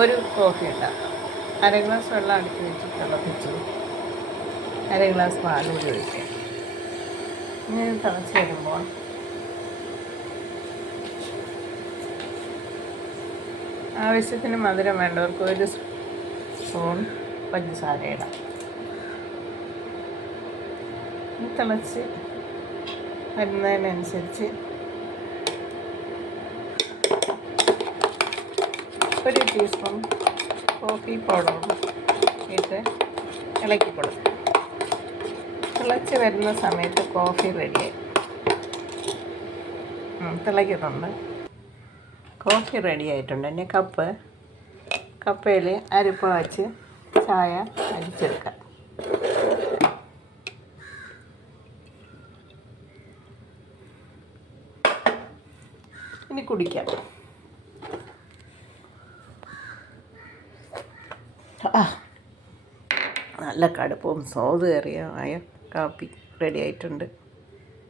ഒരു കോഫി ഉണ്ടാക്കാം. 1/2 ഗ്ലാസ് വെള്ളം അടുക്കി വെച്ച് തിളപ്പിച്ചു. 1/2 ഗ്ലാസ് പാലൂടി ഒഴിക്കാം. ഇങ്ങനെ തിളച്ച് വരുമ്പോൾ ആവശ്യത്തിന് മധുരം വേണ്ടവർക്ക് 1 സ്പൂൺ പഞ്ചസാര ഇടാം. തിളച്ച് വരുന്നതിനനുസരിച്ച് 1 ടീസ്പൂൺ കോഫി പൗഡറും ഇട്ട് ഇളക്കി കൊടുക്കും. തിളച്ച് വരുന്ന സമയത്ത് കോഫി റെഡിയായി. തിളയ്ക്കുന്നുണ്ട്. കോഫി റെഡി ആയിട്ടുണ്ട്. ഇനി കപ്പയിൽ അരിപ്പ വച്ച് ചായ അരിച്ചെടുക്കാം. ഇനി കുടിക്കാം. നല്ല കടുപ്പവും സ്വാദ് കയറിയ കാപ്പി റെഡി ആയിട്ടുണ്ട്.